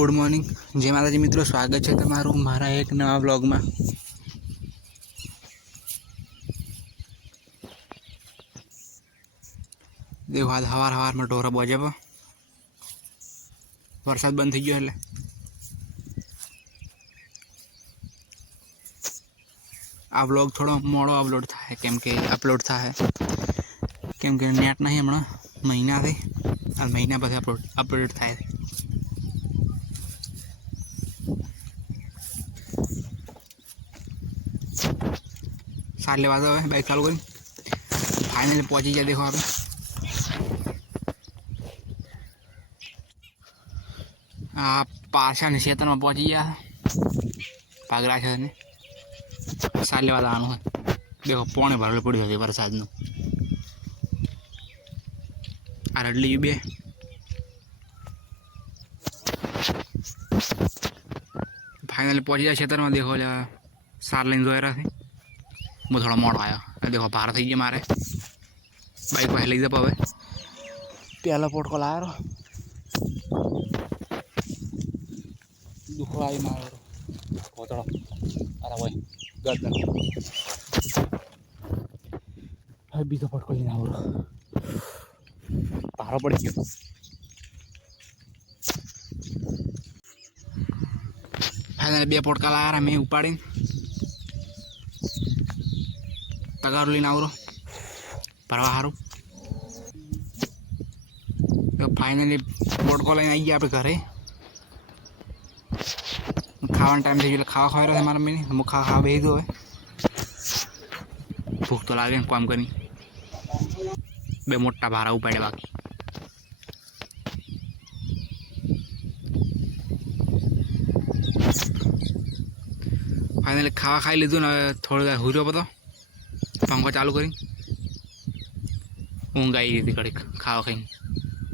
Good morning जय माताजी मित्रों, स्वागत है तमारू मारा एक नवा ब्लॉग में। देखो आज हवार हवार में ढोरा बोजे पर वरसाद बंद थी गयो એટલે આ ब्लॉग थोड़ो मोड़ो अपलोड थाय केम के अपलोड थाय केम के नेट नहीं हमणा महीना थी और महीना बाद अपलोड थाय। साले वाला है बाइक चालू करी फाइनली पहुंची गया। देखो आप पाछा क्षेत्र में पहुंची गया पागरा है ने साले वाला आनु है। देखो पौने भरल पड़ी थी वरसाद नु आ रडली बे फाइनली पहुंची गया क्षेत्र में। देखो सार लाइन जो रहा थे वो थोड़ा मोड़ आया। देखो बाहर थी गया मारे बाइक पर लई जा पावे पहला पोट को लाया रो दुखो आई मारो पोतड़ो अरे भाई गर्दन अभी तो पोट को लेना हो पारो पड़ गयो। फाइनल बे पोट का लाया मैं उपाड़ी तगारू लेना आवरो परवा हारू। तो फाइनली बोट को लाइन आई गया आप घरे खावा टाइम थी खावा खाई रहा मारा मैंने मुँह खा खा भेज दो भूख तो लागे काम करी बे मोटा भारा उपाड़े बाकी फाइनली खावा खाई लीधु ने थोड़ा हुरो पतो पंखो चालू करी ऊँग आई रही थी कड़ी खावा खाई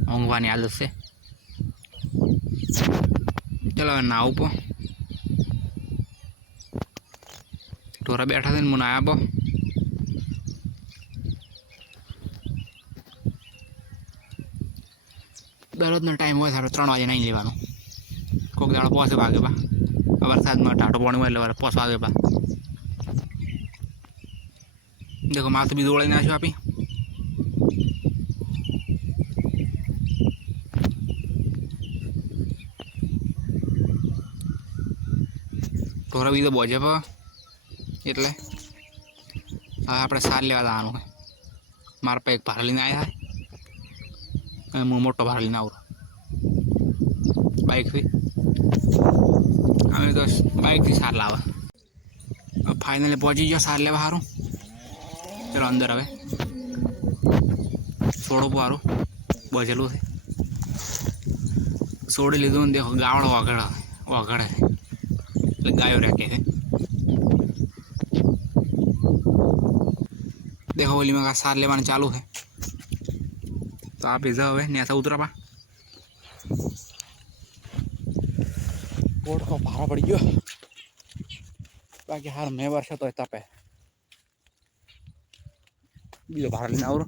ऊँगवानी आदत से। चलो नाव पो ढोरा बैठा थे मुनाया पो दररोज टाइम हो 3 वागे नहीं लेवा कोक दाड़ा पोसे वागे बा वरसाद में टाटो पानी में पोस वागे बा। देखो माथ भी दौड़ी नाशो आपी ढोरा भी तो बोझे पर એટલે હવે આપણે સાર લેવા જવાનું છે। મારા પાસે એક ભાર લઈને આવ્યા અને હું મોટો ભાર લઈને આવું બાઇકથી અમે તો બાઇકથી સાર લાવવા। ફાઇનલી પહોંચી ગયો સાર લેવા સારું। ચલો અંદર હવે સોડો પારું બોજેલું છે સોડી લીધું ને દેખો ગાવડો વગડે છે એટલે ગાયો રાખે છે। देखो ओली में सार लेवाने चालू है तो आप इधर हुए नहीं ऐसा उतरा पा कोट को भारा पड़ गयो बाकी हार मैं वर्षा तो तप है बीजो भारा लेना और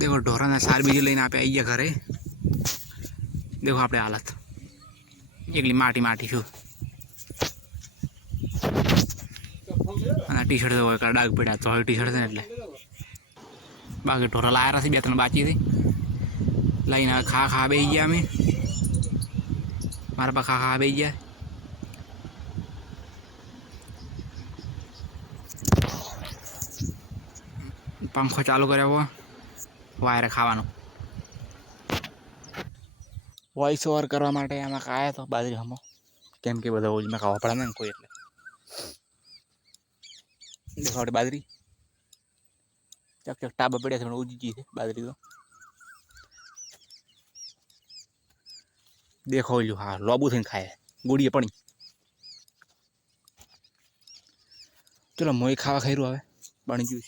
देखो ढोरा ने सार बीजे लेने आप आई घरे। देखो आप हालत एकली माटी माटी छू टी शर्ट तो डाग पड़ा तो टी शर्ट ने એટલે बाकी ढोरा लाया रहा 2-3 बाकी थी लाइन खा खा बे गया मैं मारा पा खा खा बे गया। पंखो चालू करे वो वायर खावा वॉइस ओवर करवा माटे आम आया तो बाजरी हम केम के बधा में खावा पड़े ने कोई એટલે देखो बाजरी चक चक टाबा पड़े थे उजी है बाजरी तो देखो लो हाँ लोबू थी खाए गुड़िए पड़ी। चलो मोई खावा खाई रू हवे बनी गयु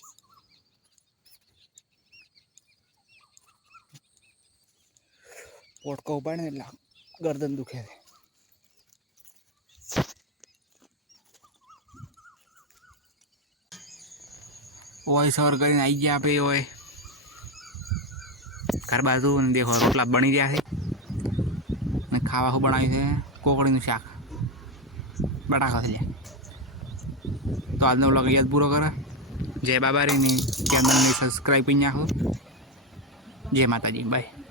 पोट को उपाड़े गर्दन दुखे है। वॉइस ओवर कर आई गया पे ओए ઘર બાજુ અને દેખો રોટલા બની રહ્યા છે અને ખાવા શું બનાવ્યું છે કોકડીનું શાક બટાકા થઈ જાય. તો આજનો વ્લોગ યાદ પૂરો કરે. જય બાબા રે ની ચેનલને સબસ્ક્રાઈબ કરી નાખો. જય માતાજી, બાય.